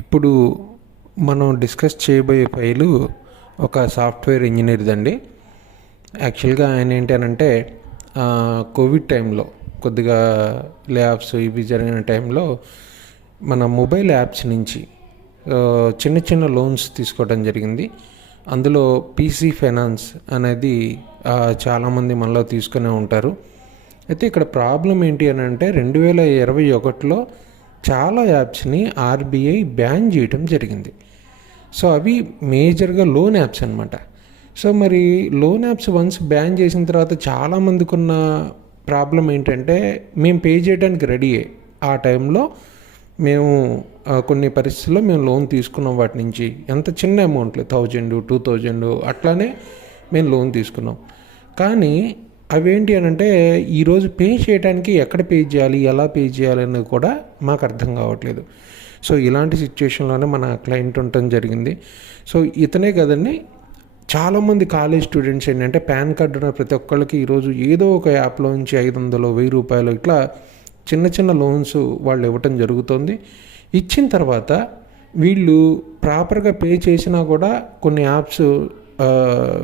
ఇప్పుడు మనం డిస్కస్ చేయబోయే ఫైలు ఒక సాఫ్ట్వేర్ ఇంజనీర్దండి. యాక్చువల్గా ఆయన ఏంటి అనంటే కోవిడ్ టైంలో కొద్దిగా లే ఆఫ్స్ ఇవి జరిగిన టైంలో మన మొబైల్ యాప్స్ నుంచి చిన్న చిన్న లోన్స్ తీసుకోవడం జరిగింది. అందులో పీసీ ఫైనాన్స్ అనేది చాలామంది మనలో తీసుకునే ఉంటారు. అయితే ఇక్కడ ప్రాబ్లం ఏంటి అని అంటే 2021లో చాలా యాప్స్ని ఆర్బీఐ బ్యాన్ చేయడం జరిగింది. సో అవి మేజర్గా లోన్ యాప్స్ అనమాట. సో మరి లోన్ యాప్స్ వన్స్ బ్యాన్ చేసిన తర్వాత చాలామందికి ఉన్న ప్రాబ్లం ఏంటంటే మేము పే చేయడానికి రెడీయే. ఆ టైంలో మేము కొన్ని పరిస్థితుల్లో మేము లోన్ తీసుకున్నాం. వాటి నుంచి ఎంత చిన్న అమౌంట్లు 1000, 2000 అట్లానే మేము లోన్ తీసుకున్నాం. కానీ అవేంటి అని అంటే ఈరోజు పే చేయడానికి ఎక్కడ పే చేయాలి, ఎలా పే చేయాలి అనేది కూడా మాకు అర్థం కావట్లేదు. సో ఇలాంటి సిచ్యువేషన్లోనే మన క్లయింట్ ఉండటం జరిగింది. సో ఇతనే కదండి, చాలామంది కాలేజ్ స్టూడెంట్స్ ఏంటంటే పాన్ కార్డు ఉన్న ప్రతి ఒక్కళ్ళకి ఈరోజు ఏదో ఒక యాప్లో నుంచి 500, 1000 రూపాయలు ఇట్లా చిన్న చిన్న లోన్స్ వాళ్ళు ఇవ్వటం జరుగుతుంది. ఇచ్చిన తర్వాత వీళ్ళు ప్రాపర్గా పే చేసినా కూడా కొన్ని యాప్స్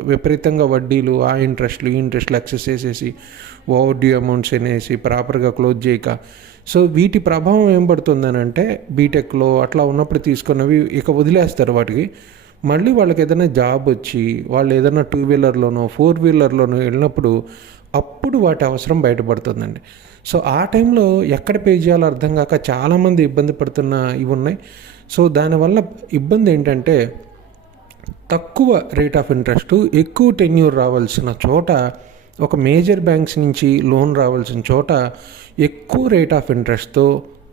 విపరీతంగా వడ్డీలు, ఆ ఇంట్రెస్ట్లు ఈ ఇంట్రెస్ట్లు ఎక్సెస్ చేసేసి ఓవర్ డ్యూ అమౌంట్స్ అనేసి ప్రాపర్గా క్లోజ్ చేయక, సో వీటి ప్రభావం ఏం పడుతుందని అంటే బీటెక్లో అట్లా ఉన్నప్పుడు తీసుకున్నవి ఇక వదిలేస్తారు. వాటికి మళ్ళీ వాళ్ళకి ఏదైనా జాబ్ వచ్చి వాళ్ళు ఏదైనా 2 వీలర్లోనో 4 వీలర్లోనో వెళ్ళినప్పుడు అప్పుడు వాటి అవసరం బయటపడుతుందండి. సో ఆ టైంలో ఎక్కడ పే చేయాలో అర్థం కాక చాలామంది ఇబ్బంది పడుతున్న ఇవి ఉన్నాయి. సో దానివల్ల ఇబ్బంది ఏంటంటే తక్కువ రేట్ ఆఫ్ ఇంట్రెస్ట్, ఎక్కువ టెన్యూర్ రావాల్సిన చోట, ఒక మేజర్ బ్యాంక్స్ నుంచి లోన్ రావాల్సిన చోట ఎక్కువ రేట్ ఆఫ్ ఇంట్రెస్ట్తో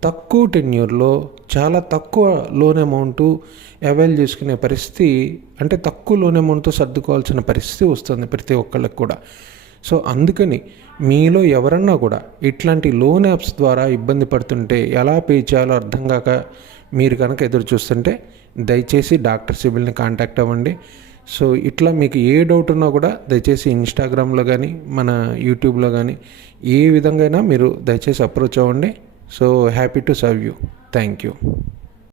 తక్కువ టెన్యూర్లో చాలా తక్కువ లోన్ అమౌంట్ అవైల్ చేసుకునే పరిస్థితి, అంటే తక్కువ లోన్ అమౌంట్తో సర్దుకోవాల్సిన పరిస్థితి వస్తుంది ప్రతి ఒక్కళ్ళకి కూడా. సో అందుకని మీలో ఎవరన్నా కూడా ఇట్లాంటి లోన్ యాప్స్ ద్వారా ఇబ్బంది పడుతుంటే ఎలా పే చేయాలో అర్థం కాక మీరు కనుక ఎదురు చూస్తుంటే దయచేసి డాక్టర్ సిబిల్ని కాంటాక్ట్ అవ్వండి. సో ఇట్లా మీకు ఏ డౌట్ ఉన్నా కూడా దయచేసి ఇన్స్టాగ్రామ్లో కానీ మన యూట్యూబ్లో కానీ ఏ విధంగా అయినా మీరు దయచేసి అప్రోచ్ అవ్వండి. So happy to serve you. Thank you.